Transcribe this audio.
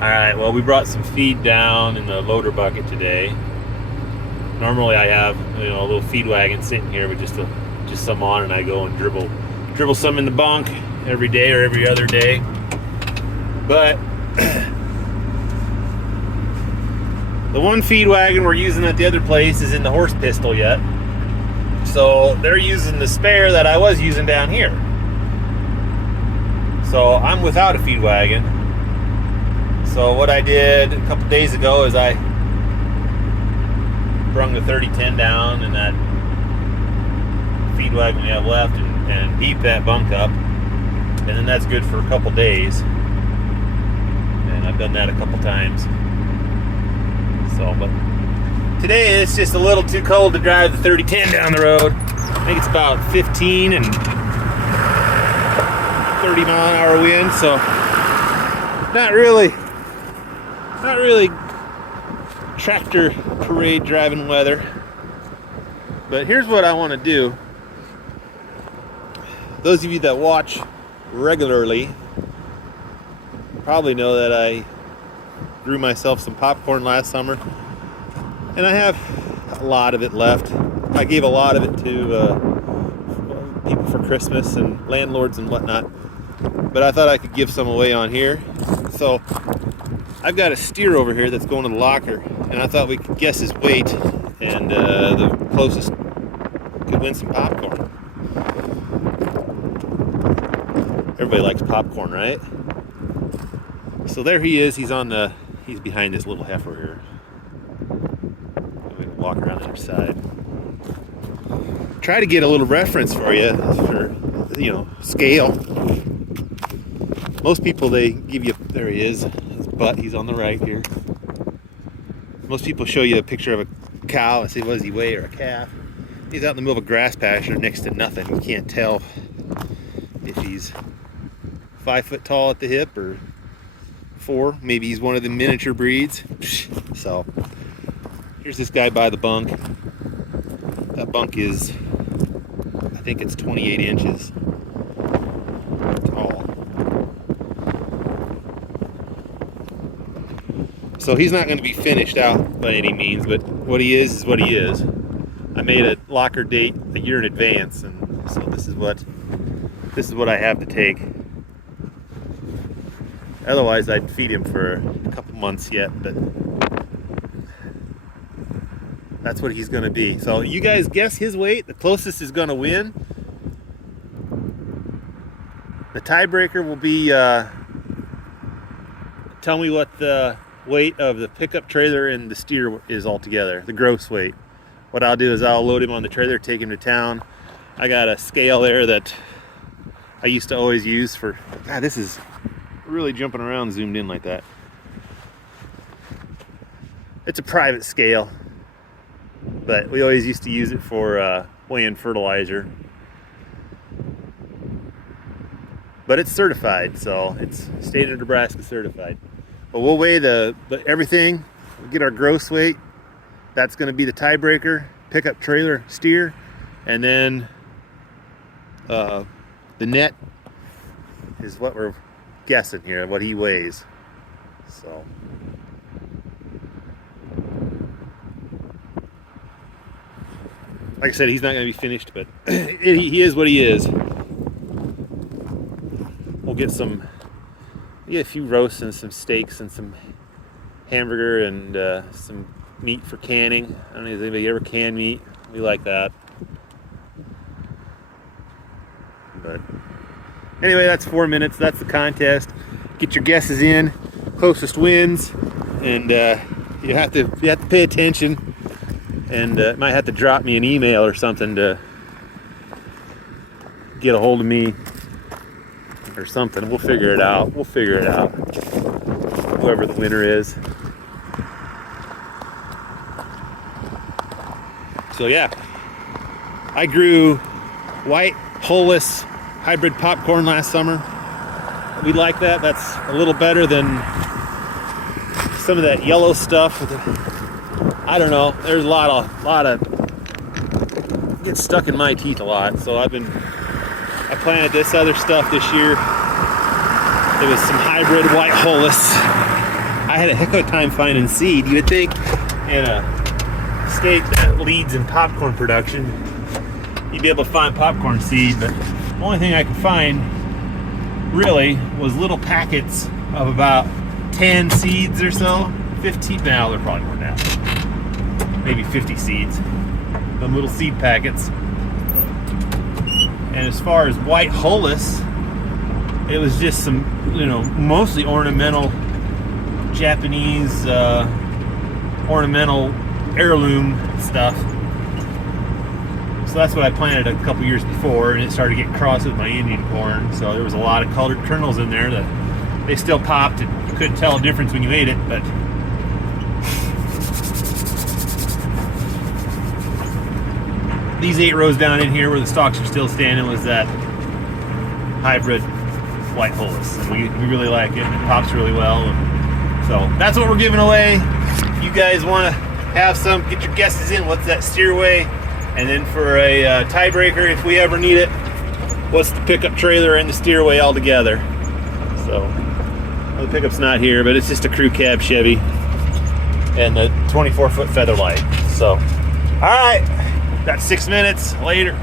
Alright, well, we brought some feed down in the loader bucket today. Normally I have, a little feed wagon sitting here with just some on, and I go and dribble some in the bunk every day or every other day. But the one feed wagon we're using at the other place is in the horse pistol yet. So they're using the spare that I was using down here. So I'm without a feed wagon. So what I did a couple days ago is I brung the 3010 down in that feed wagon we have left and beefed that bunk up. And then that's good for a couple days. And I've done that a couple times. So, but today it's just a little too cold to drive the 3010 down the road. I think it's about 15 and 30 mile an hour wind, so not really tractor parade driving weather. But here's what I want to do. Those of you that watch regularly probably know that I grew myself some popcorn last summer, and I have a lot of it left. I gave a lot of it to people for Christmas and landlords and whatnot, but I thought I could give some away on here. So I've got a steer over here that's going to the locker, and I thought we could guess his weight, and the closest could win some popcorn. Everybody likes popcorn, right? So there he is. He's behind this little heifer here. We can walk around the other side. Try to get a little reference for you for, scale. Most people, they give you, there he is, his butt, he's on the right here. Most people show you a picture of a cow and say, what does he weigh, or a calf? He's out in the middle of a grass pasture next to nothing. You can't tell if he's 5 foot tall at the hip or 4. Maybe he's one of the miniature breeds. So here's this guy by the bunk. That bunk is, I think it's 28 inches tall. So he's not going to be finished out by any means, but what he is what he is. I made a locker date a year in advance, and so this is what I have to take. Otherwise, I'd feed him for a couple months yet, but that's what he's going to be. So you guys guess his weight. The closest is going to win. The tiebreaker will be, tell me what the weight of the pickup trailer and the steer is altogether, the gross weight. What I'll do is I'll load him on the trailer, take him to town. I got a scale there that I used to always use for, God, this is really jumping around zoomed in like that. It's a private scale, but we always used to use it for weighing fertilizer. But it's certified, so it's state of Nebraska certified. But we'll weigh everything, we'll get our gross weight. That's going to be the tiebreaker, pickup trailer, steer, and then the net is what we're guessing here, what he weighs. So like I said, he's not going to be finished, but he is what he is. We'll get a few roasts and some steaks and some hamburger and some meat for canning. I don't know if anybody ever can meat. We like that. But anyway, that's 4 minutes. That's the contest. Get your guesses in. Closest wins, and you have to pay attention, and might have to drop me an email or something to get a hold of me or something. We'll figure it out. Whoever the winner is. So yeah, I grew white hull-less hybrid popcorn last summer. We like that. That's a little better than some of that yellow stuff. I don't know. There's a lot of gets stuck in my teeth a lot. So I planted this other stuff this year. It was some hybrid white hull-less I had a heck of a time finding seed. You would think in a state that leads in popcorn production, you'd be able to find popcorn seed, but the only thing I could find really was little packets of about 10 seeds or so. 15, now they're probably more than that. Maybe 50 seeds. Them little seed packets. And as far as white holus, it was just some, mostly ornamental Japanese ornamental heirloom stuff. So that's what I planted a couple years before, and it started getting crossed with my Indian corn. So there was a lot of colored kernels in there that they still popped, and you couldn't tell a difference when you ate it, but these 8 rows down in here where the stalks are still standing was that hybrid white holus, and we really like it, and it pops really well. And so that's what we're giving away. If you guys want to have some, get your guesses in. What's that steerway? And then for a tiebreaker, if we ever need it, what's the pickup trailer and the steerway all together? So well, the pickup's not here, but it's just a crew cab Chevy and the 24-foot Featherlight. So all right, got 6 minutes later.